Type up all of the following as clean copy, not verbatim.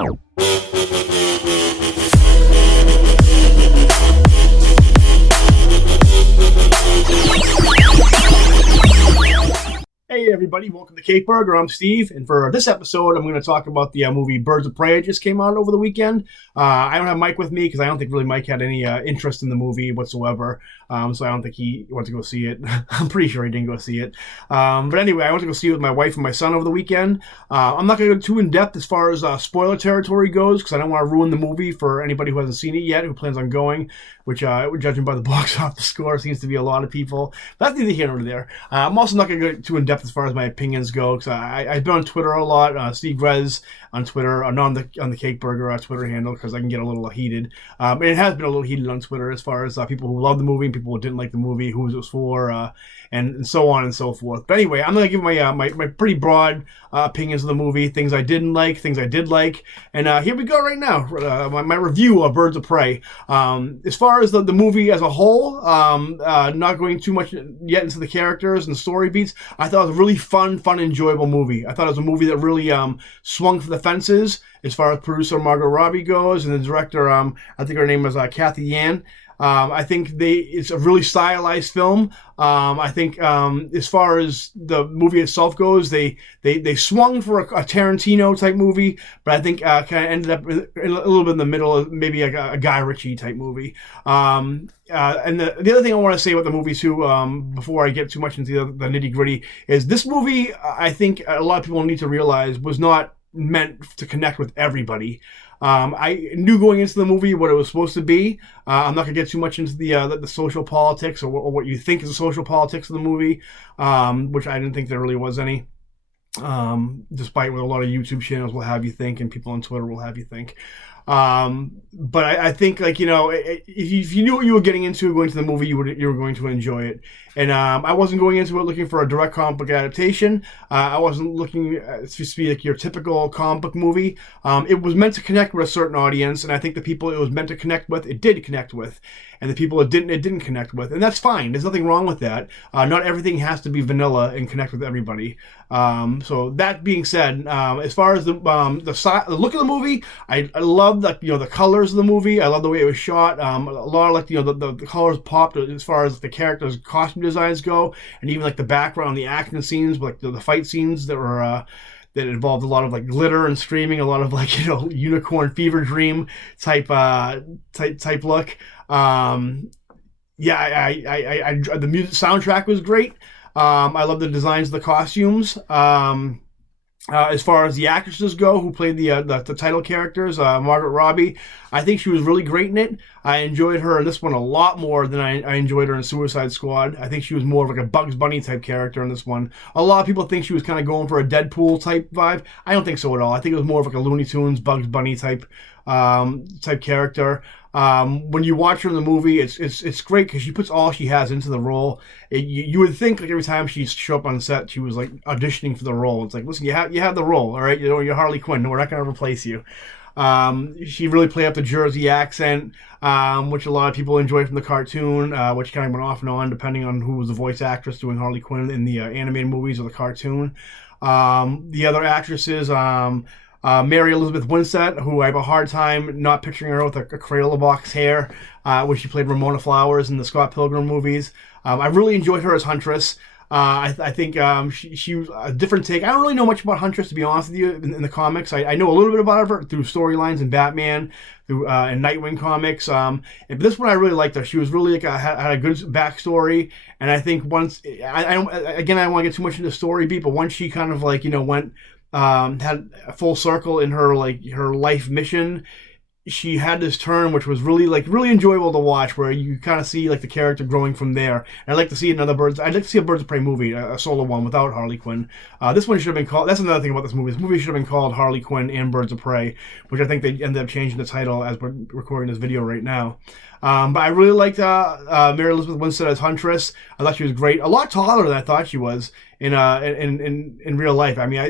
Hey everybody, welcome to Cake Burger. I'm Steve, and for this episode, I'm going to talk about the movie Birds of Prey that just came out over the weekend. I don't have Mike with me because I don't think really Mike had any interest in the movie whatsoever, so I don't think he went to go see it. I'm pretty sure he didn't go see it. But anyway, I went to go see it with my wife and my son over the weekend. I'm not going to go too in-depth as far as spoiler territory goes because I don't want to ruin the movie for anybody who hasn't seen it yet, who plans on going, which, judging by the box office score, seems to be a lot of people. But that's neither here nor there. I'm also not going to go too in-depth as far as my opinions go, because I've been on Twitter a lot, Steve Grez on Twitter, not on the Cake Burger Twitter handle, because I can get a little heated. And it has been a little heated on Twitter as far as people who love the movie and people who didn't like the movie, who it was for, and so on and so forth. But anyway, I'm going to give my pretty broad opinions of the movie, things I didn't like, things I did like, and here we go right now, my review of Birds of Prey. As far as the movie as a whole, not going too much yet into the characters and story beats, I thought it was a really fun, enjoyable movie. I thought it was a movie that really swung for the fences as far as producer Margot Robbie goes, and the director, I think her name was Kathy Yan. I think it's a really stylized film. I think as far as the movie itself goes, they swung for a Tarantino type movie, but I think kind of ended up a little bit in the middle of maybe like a Guy Ritchie type movie. And the other thing I want to say about the movie too, before I get too much into the nitty gritty, is this movie, I think a lot of people need to realize, was not meant to connect with everybody. I knew going into the movie what it was supposed to be. I'm not going to get too much into the social politics or what you think is the social politics of the movie, which I didn't think there really was any, despite what a lot of YouTube channels will have you think and people on Twitter will have you think. But I think, like, if you knew what you were getting into going to the movie, you were going to enjoy it. And I wasn't going into it looking for a direct comic book adaptation. I wasn't looking to be like your typical comic book movie. It was meant to connect with a certain audience, and I think the people it was meant to connect with, it did connect with. And the people it didn't connect with. And that's fine. There's nothing wrong with that. Not everything has to be vanilla and connect with everybody. So that being said, as far as the look of the movie, I love the colors of the movie. I love the way it was shot. A lot of the colors popped as far as the characters' costume designs go, and even like the background, the action scenes, like the fight scenes that were. That involved a lot of like glitter and screaming, a lot of like unicorn fever dream type look. The music soundtrack was great. I love the designs of the costumes. As far as the actresses go, who played the title characters, Margaret Robbie, I think she was really great in it. I enjoyed her in this one a lot more than I enjoyed her in Suicide Squad. I think she was more of like a Bugs Bunny type character in this one. A lot of people think she was kind of going for a Deadpool type vibe. I don't think so at all. I think it was more of like a Looney Tunes, Bugs Bunny type character. When you watch her in the movie, it's great because she puts all she has into the role. You would think like every time she show up on set, she was like auditioning for the role. It's like, listen, you have the role, all right? You're Harley Quinn. We're not going to replace you. She really played up the Jersey accent, which a lot of people enjoyed from the cartoon, which kind of went off and on depending on who was the voice actress doing Harley Quinn in the animated movies or the cartoon. The other actresses, Mary Elizabeth Winstead, who I have a hard time not picturing her with a Cradle of Box hair, where she played Ramona Flowers in the Scott Pilgrim movies. I really enjoyed her as Huntress. I think she was a different take. I don't really know much about Huntress, to be honest with you, in the comics. I know a little bit about her through storylines in Batman, through and Nightwing comics. But this one I really liked her. She was really had a good backstory, and I think once I don't want to get too much into the story beat, but once she kind of went. Had a full circle in her her life mission. She had this turn which was really enjoyable to watch, where you kind of see the character growing from there. And I'd like to see I'd like to see a Birds of Prey movie, a solo one without Harley Quinn. This one should have been called. That's another thing about this movie. This movie should have been called Harley Quinn and Birds of Prey, which I think they ended up changing the title as we're recording this video right now. But I really liked Mary Elizabeth Winstead as Huntress. I thought she was great. A lot taller than I thought she was in real life. I mean,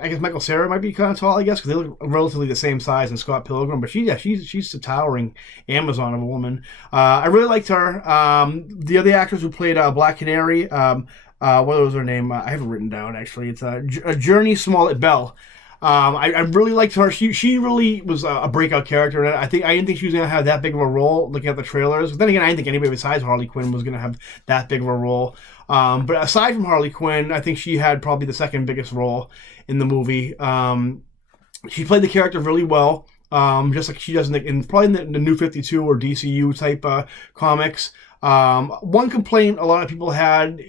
I guess Michael Cera might be kind of tall, I guess, because they look relatively the same size in Scott Pilgrim. But she's a towering Amazon of a woman. I really liked her. The other actress who played Black Canary, what was her name? I have it written down, actually. It's Journey Smollett Bell. I really liked her. She really was a breakout character. I didn't think she was gonna have that big of a role. Looking at the trailers, but then again, I didn't think anybody besides Harley Quinn was gonna have that big of a role. But aside from Harley Quinn, I think she had probably the second biggest role in the movie. She played the character really well. Just like she does probably in the New 52 or DCU type comics. One complaint a lot of people had,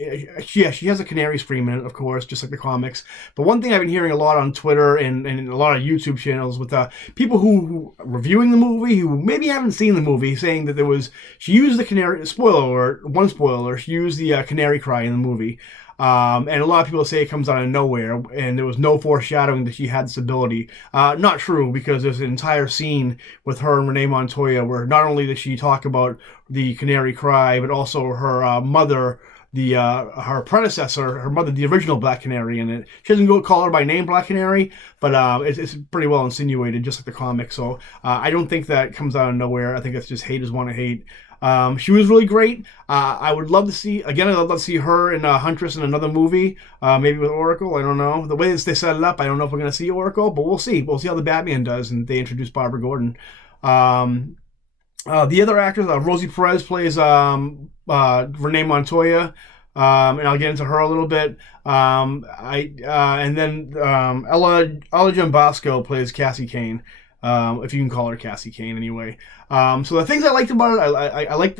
she has a canary scream in it, of course, just like the comics. But one thing I've been hearing a lot on Twitter and a lot of YouTube channels with people who reviewing the movie, who maybe haven't seen the movie, saying that she used the canary, spoiler alert, she used the canary cry in the movie. And a lot of people say it comes out of nowhere, and there was no foreshadowing that she had this ability. Not true, because there's an entire scene with her and Renee Montoya where not only does she talk about the canary cry, but also her mother, her predecessor, her mother, the original Black Canary in it. She doesn't go call her by name Black Canary, but it's pretty well insinuated, just like the comic. So I don't think that comes out of nowhere. I think that's just haters want to hate. She was really great. I would love to see, again, I'd love to see her and Huntress in another movie, maybe with Oracle. I don't know. The way they set it up, I don't know if we're going to see Oracle, but we'll see. We'll see how the Batman does, and they introduce Barbara Gordon. The other actors, Rosie Perez plays Renee Montoya, and I'll get into her a little bit. And then Ella Jambasco plays Cassie Kane. If you can call her Cassie Kane, anyway. So the things I liked about it, I liked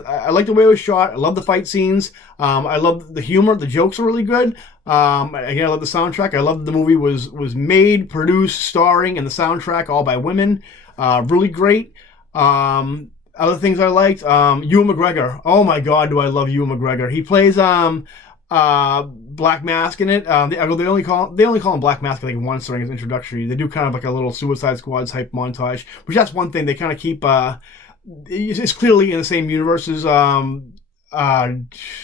the way it was shot. I love the fight scenes. I love the humor. The jokes are really good. Again, I love the soundtrack. I love the movie was made, produced, starring, and the soundtrack all by women. Really great. Other things I liked, Ewan McGregor. Oh my God, do I love Ewan McGregor? He plays Black Mask in it. They only call him Black Mask, I think, once during his introductory. They do kind of like a little Suicide Squad type montage, which that's one thing they kind of keep. It's clearly in the same universe as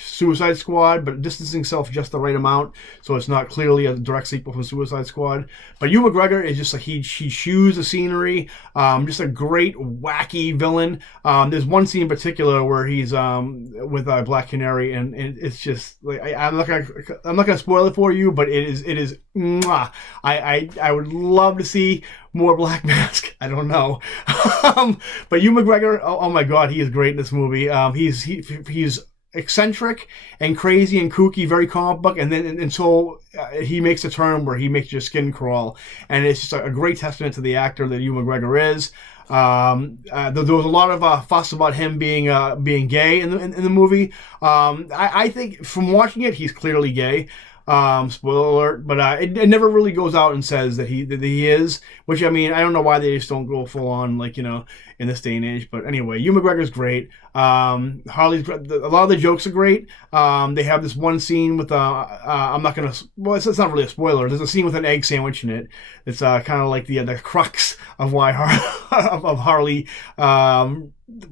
Suicide Squad, but distancing himself just the right amount, so it's not clearly a direct sequel from Suicide Squad. But Ewan McGregor is just like he chews the scenery. Just a great wacky villain. There's one scene in particular where he's with Black Canary, and it's just like I'm not gonna spoil it for you, but it is. Mwah. I would love to see more Black Mask. I don't know, but Ewan McGregor. Oh my God, he is great in this movie. He's eccentric and crazy and kooky, very comic book, and then until he makes a turn where he makes your skin crawl, and it's just a great testament to the actor that Ewan McGregor is. There was a lot of fuss about him being gay in the movie. I think from watching it, he's clearly gay. Spoiler alert, but it never really goes out and says that he is, which, I mean, I don't know why they just don't go full on, like, in this day and age. But anyway, Ewan McGregor's great. Harley's great. A lot of the jokes are great. They have this one scene with I'm not gonna, well, it's not really a spoiler. There's a scene with an egg sandwich in it. It's kind of like the crux of why of Harley.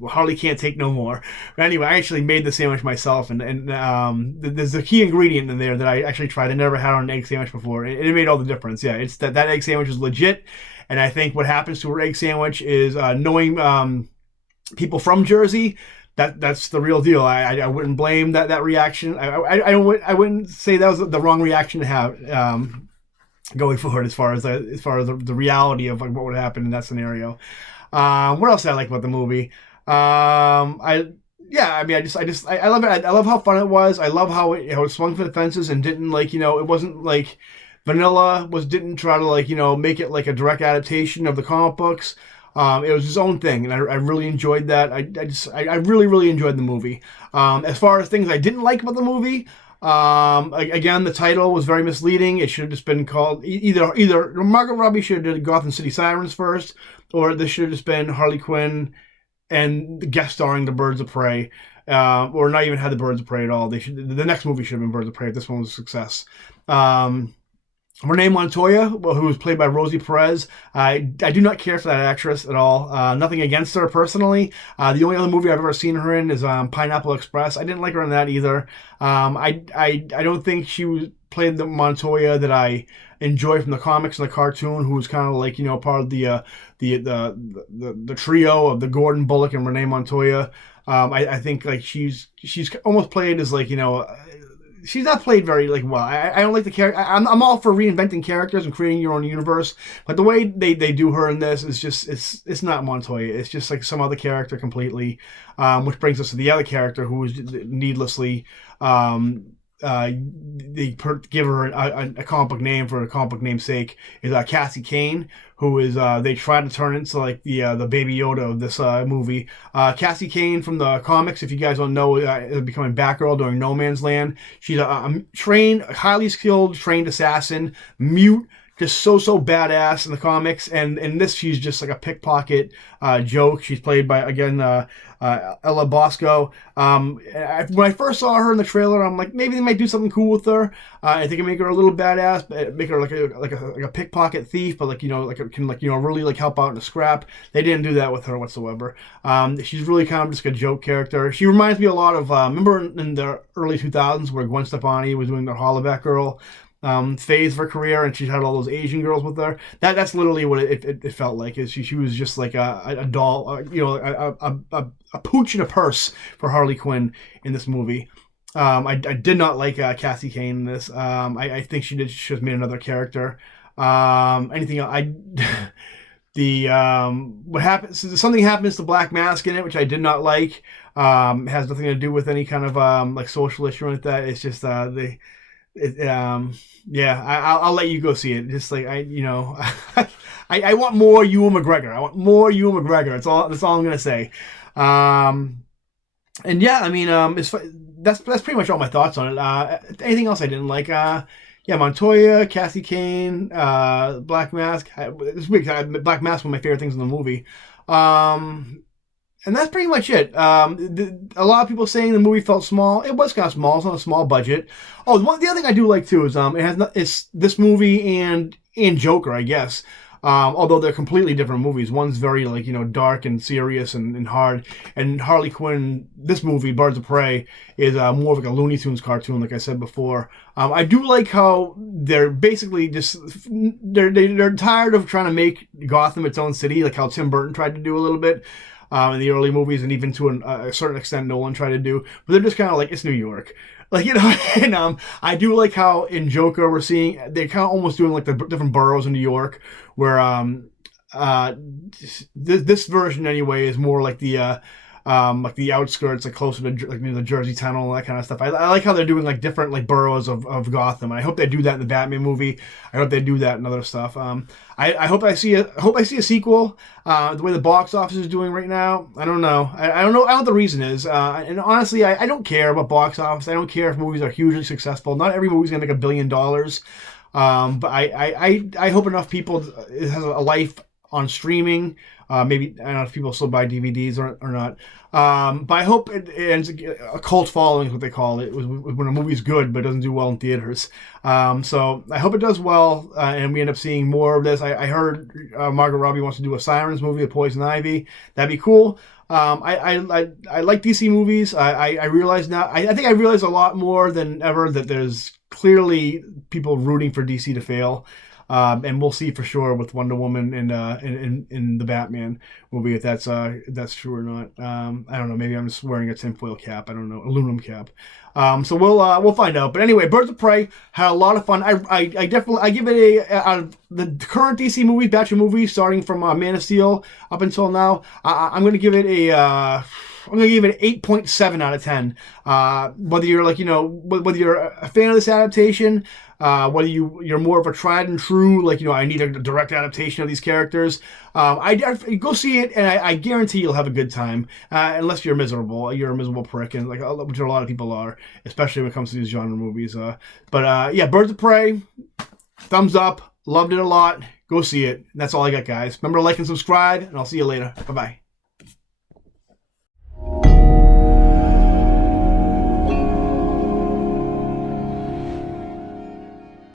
Harley can't take no more. But anyway, I actually made the sandwich myself, and there's a key ingredient in there that I actually tried. I never had on an egg sandwich before. It made all the difference. Yeah, it's that egg sandwich is legit, and I think what happens to her egg sandwich is knowing people from Jersey. That's the real deal. I wouldn't blame that reaction. I wouldn't say that was the wrong reaction to have going forward as far as the reality of like what would happen in that scenario. What else did I like about the movie? I love it. I love how fun it was. I love how it swung for the fences and didn't it wasn't like vanilla, didn't try to make it like a direct adaptation of the comic books. It was his own thing, and I really enjoyed that. I really, really enjoyed the movie. As far as things I didn't like about the movie, again, the title was very misleading. It should have just been called either Margot Robbie should have did Gotham City Sirens first, or this should have just been Harley Quinn and guest starring the Birds of Prey, or not even had the Birds of Prey at all. The next movie should have been Birds of Prey if this one was a success. Renee Montoya, who was played by Rosie Perez, I do not care for that actress at all. Nothing against her personally. The only other movie I've ever seen her in is Pineapple Express. I didn't like her in that either. I don't think she played the Montoya that I enjoy from the comics and the cartoon, who was kind of like part of the trio of the Gordon, Bullock, and Renee Montoya. I think like she's almost played as like she's not played very like well. I don't like the character. I'm all for reinventing characters and creating your own universe, but the way they do her in this is just it's not Montoya. It's just like some other character completely, which brings us to the other character who is needlessly. They give her a comic book name for a comic book name's sake is Cassie Kane, who is they try to turn into like the Baby Yoda of this movie. Cassie Kane from the comics, if you guys don't know, is becoming Batgirl during No Man's Land. She's a trained, highly skilled, trained assassin, mute. Just so badass in the comics, and in this she's just like a pickpocket joke. She's played by again Ella Bosco. When I first saw her in the trailer, I'm like, maybe they might do something cool with her. I think it make her a little badass, make her like a pickpocket thief, but like can really like help out in a scrap. They didn't do that with her whatsoever. She's really kind of just a joke character. She reminds me a lot of remember in the early 2000s where Gwen Stefani was doing the Hollaback Girl phase of her career, and she had all those Asian girls with her. That's literally what it felt like. Is she was just like a doll, a pooch in a purse for Harley Quinn in this movie. I did not like Cassie Kane in this. I think she should have made another character. Anything else? What happens? Something happens to Black Mask in it, which I did not like. It has nothing to do with any kind of like social issue or anything like that. It's just I'll let you go see it. Just like I want more Ewan McGregor. I want more Ewan McGregor. That's all I'm gonna say. And yeah, I mean, that's pretty much all my thoughts on it. Anything else I didn't like? Montoya, Cassie Kane, Black Mask. This week, Black Mask was one of my favorite things in the movie. And that's pretty much it. A lot of people saying the movie felt small. It was kind of small. It's on a small budget. Oh, the other thing I do like too is it's this movie and Joker, I guess. Although they're completely different movies. One's very dark and serious and hard, and Harley Quinn, this movie Birds of Prey, is more of like a Looney Tunes cartoon, like I said before. I do like how they're basically just they're tired of trying to make Gotham its own city, like how Tim Burton tried to do a little bit. In the early movies, and even to a certain extent Nolan tried to do, but they're just kind of like, it's New York, and I do like how in Joker we're seeing they're kind of almost doing like the different boroughs in New York, where this version anyway is more like the outskirts, like closer to like the Jersey Tunnel, that kind of stuff. I like how they're doing like different like boroughs of Gotham. And I hope they do that in the Batman movie. I hope they do that in other stuff. I hope I see a sequel. The way the box office is doing right now, I don't know. I don't know what the reason is. And honestly, I don't care about box office. I don't care if movies are hugely successful. Not every movie's gonna make $1 billion. But I hope enough people it has a life on streaming. Maybe I don't know if people still buy DVDs or not. But I hope it ends a cult following is what they call it. When a movie's good but doesn't do well in theaters. So I hope it does well, and we end up seeing more of this. I heard Margot Robbie wants to do a Sirens movie with Poison Ivy. That'd be cool. I like DC movies. I realize now. I think I realize a lot more than ever that there's clearly people rooting for DC to fail. And we'll see for sure with Wonder Woman and in the Batman movie if that's true or not. I don't know. Maybe I'm just wearing a tinfoil cap. I don't know, aluminum cap. So we'll find out. But anyway, Birds of Prey had a lot of fun. I definitely give it out of the current DC movie batch of movies, starting from Man of Steel up until now. I'm going to give it an 8.7 out of 10. Whether you're whether you're a fan of this adaptation, whether you're more of a tried and true, I need a direct adaptation of these characters. I go see it, and I guarantee you'll have a good time. Unless you're miserable, you're a miserable prick, and which a lot of people are, especially when it comes to these genre movies. But Birds of Prey, thumbs up, loved it a lot. Go see it. That's all I got, guys. Remember to like and subscribe, and I'll see you later. Bye bye.